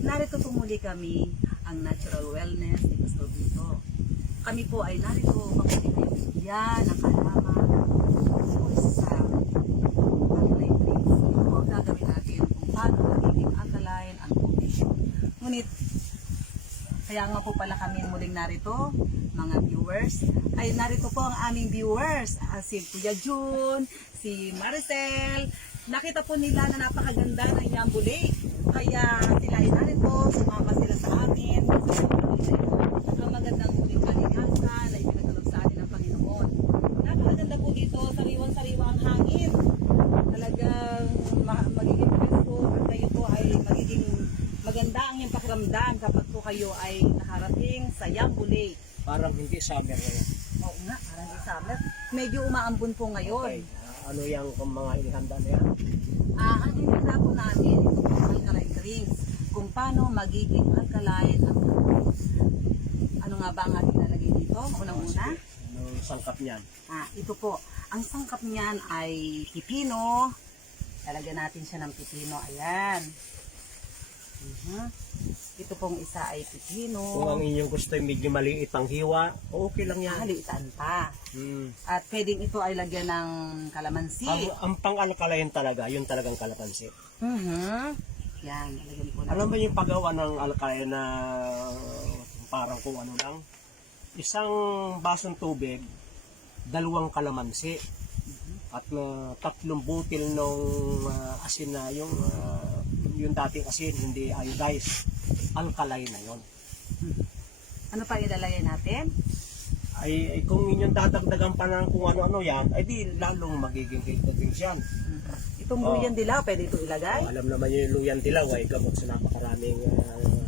Narito po muli kami, ang Natural Wellness ni Pastor Vito. Kami po ay narito upang kayo bigyan ng kaalaman sa alkaline drinks. Ito po ang gagawin natin kung paano magiging alkaline ang tubig. Ngunit, kaya nga po pala kami muling narito, mga viewers, ay narito po ang aming viewers, si Kuya June, si Maricel. Nakita po nila na napakaganda ng Yambo Lake. Kaya sila ay narito, sumama sila sa amin. Ang magandang muling kaligasan na ipinagkalog sa atin ng Panginoon. Napakaganda po dito, sariwang-sariwa ang hangin. Talagang magiging presko at kayo po ay magiging maganda ang iyong pakiramdam kapag po kayo ay nakarating sa Yambo Lake. Parang hindi summer ngayon. Oo nga, parang hindi summer. Medyo umaambon po ngayon. Okay. Ano yung mga inihanda na yan? Ang inihanda po namin, ito po alkaline drinks. Kung paano magiging alkaline ang tubig. Ano nga ba ang ating lalagay dito? Unang-una? Anong sangkap niyan? Ito po. Ang sangkap niyan ay pipino. Lalagyan natin siya ng pipino. Ayan. Ito pong isa ay pipino. Kung ang inyong gusto ay medyo maliit ang hiwa, okay lang yan. Halitan pa. Hmm. At pwedeng ito ay lagyan ng kalamansi. Ang pang-alkalayan talaga, yun talagang kalamansi. Yan, lagyan po natin. Alam mo yung paggawa ng alkalayan na parang kung ano lang? Isang basong tubig, 2 kalamansi. At 3 butil nung asin na yung dating asin, hindi iodized. Alkaline na yon. Ano pa ilalagay natin? Ay kung inyong dadagdagan pa ng kung ano-ano yan, ay di lalong magiging healthy drinks yan. Itong luyan dilaw, pwede ito ilagay? Alam naman yung luyan dilaw ay gamot sa napakaraming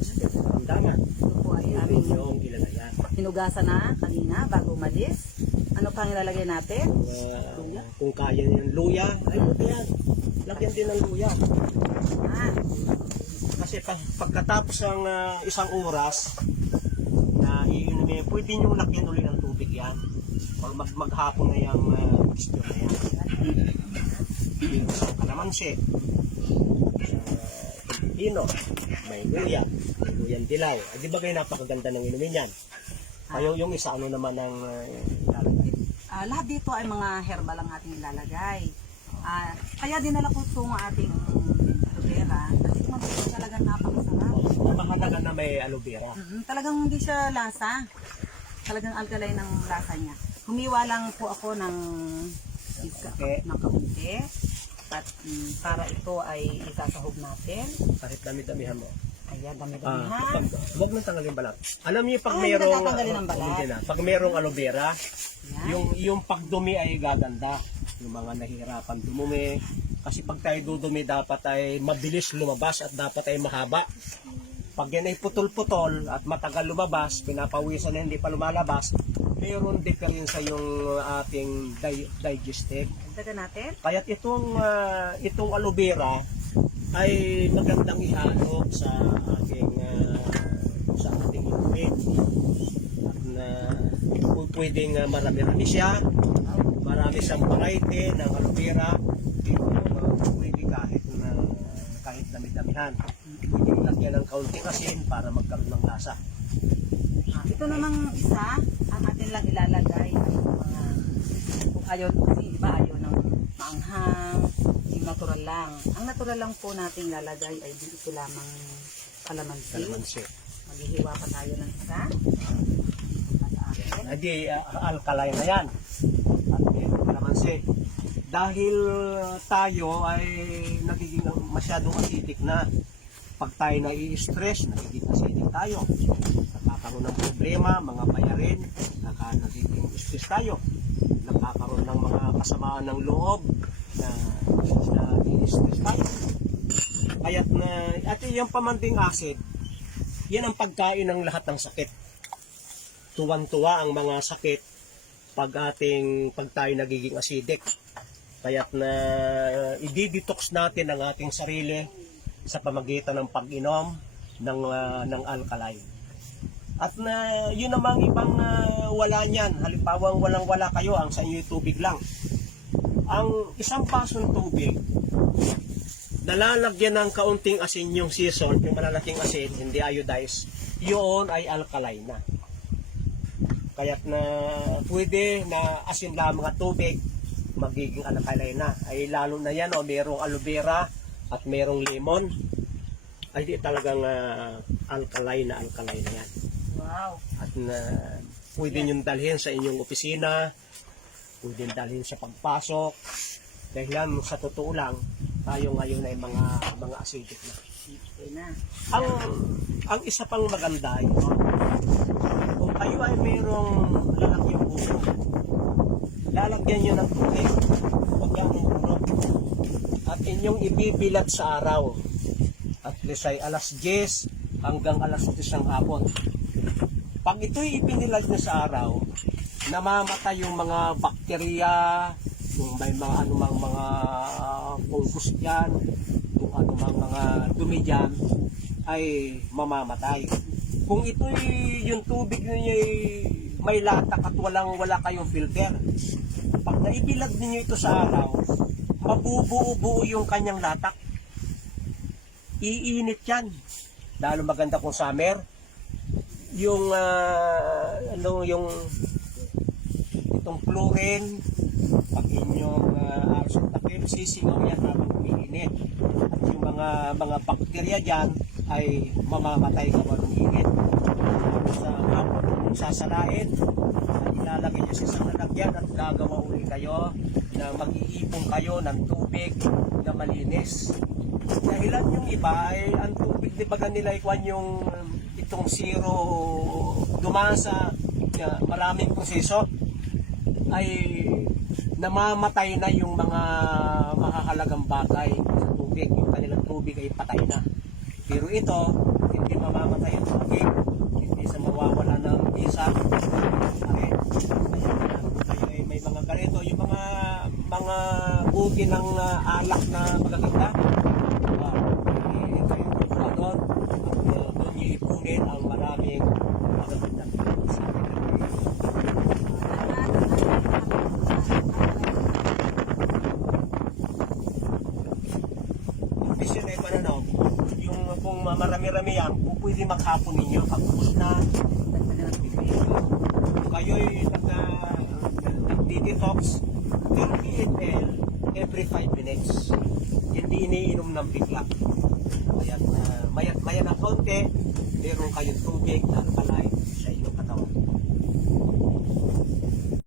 sakit sa karamdaman. Ito po ay Hindi aming nyo ilalagay yan. hinugasan na kanina bago umalis. Ano pang ilalagay natin? Kung kaya yung luya, ay buti yan. Lagyan din ng luya. Kasi pagkatapos ng isang oras na iinumin, pwede nyo lakyan ulit ng tubig yan. Or maghapon na yung gusto na yan. Sa kalamansi, pino, may luya, may luyan dilaw. Di ba kayo napakaganda ng inumin yan? Kayo yung isa ano naman ang lahat dito ay mga herbal ang ating ilalagay. Kaya dinala ko itong ating aloe vera. Kasi kung talagang napakasarap. Napakalaga na may aloe vera. Talagang hindi siya lasa. Talagang alkaline ang lasa niya. Humiwa lang po ako ng kaunti. At para ito ay isasahog natin. Kahit dami-damihan mo. Ayan, dami-damihan. Huwag nang tanggalin balat. Alam niyo pag Hindi merong tatanggalin ang balat. hindi na. Pag merong aloe vera, Ayan. yung pagdumi ay gaganda. Yung mga nahihirapan dumumi. Kasi pag tayo dudumi dapat ay mabilis lumabas at dapat ay mahaba. Pag yan ay putol-putol at matagal lumabas, pinapawisan na hindi pa lumalabas, mayroon diferensya yung ating digestive. Dagan natin. Kaya itong aloe vera ay magandang ihalog sa ating inumin. At na pwedeng marami-rami siya. Marami siyang variety ng aloe vera. Pwede kahit dami-damihan. Pwede lagyan ng kaunting asin para magkaroon ng lasa. Ito namang isa, ang atin lang ilalagay ay mga, kung ayaw, kasi iba ayaw ng maanghang, yung natural lang. Ang natural lang po nating lalagay ay dito lamang kalamansi. Maghihiwa pa tayo ng isa. Hindi, alkaline na yan. At kalamansi. Dahil tayo ay nagiging masyadong acidic na. Pag tayo nai-stress, nagiging acidic tayo. Nakakaroon ng problema, mga bayarin, nagiging stress tayo. Nakakaroon ng mga kasamaan ng loob na nai-stress tayo. At yung pamanding acid, yan ang pagkain ng lahat ng sakit. Tuwan-tuwa ang mga sakit pag tayo nagiging acidic. Kaya't i-detox natin ang ating sarili sa pamagitan ng pag-inom ng alkaline. At yun namang ibang wala niyan. Halimbawa, walang-wala kayo, ang sa inyo tubig lang. Ang isang basong tubig, nalalagyan ng kaunting asin yung season, yung malalaking asin, hindi iodized, yun ay alkaline na. Kaya't na pwede na asin lamang at tubig, magiging alkaline na. Ay lalo na yan, merong aloe vera at merong lemon, ay di talagang alkaline na yan. Wow. At pwede nyo dalhin sa inyong opisina, pwede dalhin sa pagpasok, dahil yan, sa totoo lang, tayo ngayon ay mga acidic na. Okay na. Ang isa pang maganda ay kung kayo ay mayroong lalaking buko, lalagyan nyo ng tubig, huwag yung hulog, at inyong ibibilat sa araw. At least ay alas 10 hanggang alas 10 ng hapon. Pag ito'y ipinilag na sa araw, namamatay yung mga bakterya, kung may mga anumang mga fungus dyan, kung anumang mga dumi dyan, ay mamamatay. Kung ito'y yung tubig ninyo may latak at wala kayong filter, pag naibilad ninyo ito sa araw, mabubuo-buo yung kanyang latak. Iinit yan. Lalo maganda kung summer, yung itong chlorine, pag inyong aros at takil, sisingaw yan habang umiinit. At yung mga bakterya dyan ay mamamatay kapag umiinit. Sa hapon, kung sasalain, ilalagay nyo sa isang lalagyan at gagawa uli kayo na mag-iipon kayo ng tubig na malinis. Dahilan yung iba ay ang tubig, di ba kanila ikuan yung itong zero dumaan sa maraming proseso, ay namamatay na yung mga makakalagang bagay sa tubig. Yung kanilang tubig ay patay na. Pero ito, hindi mamamatay yung tubig, hindi sa mawawala ng bisa. Ay, may mga ganito, yung mga buti ng alak na magaganda. Ito yung kukuha doon. At doon yung ipunin ang maraming magaganda. Yung kung marami-rami yan, pwede maghapon ninyo pagpupos na kayo'y nag-detox 30 ml every 5 minutes. Hindi iniinom ng bigla. Mayat ng konti, meron kayong tubig na alkaline.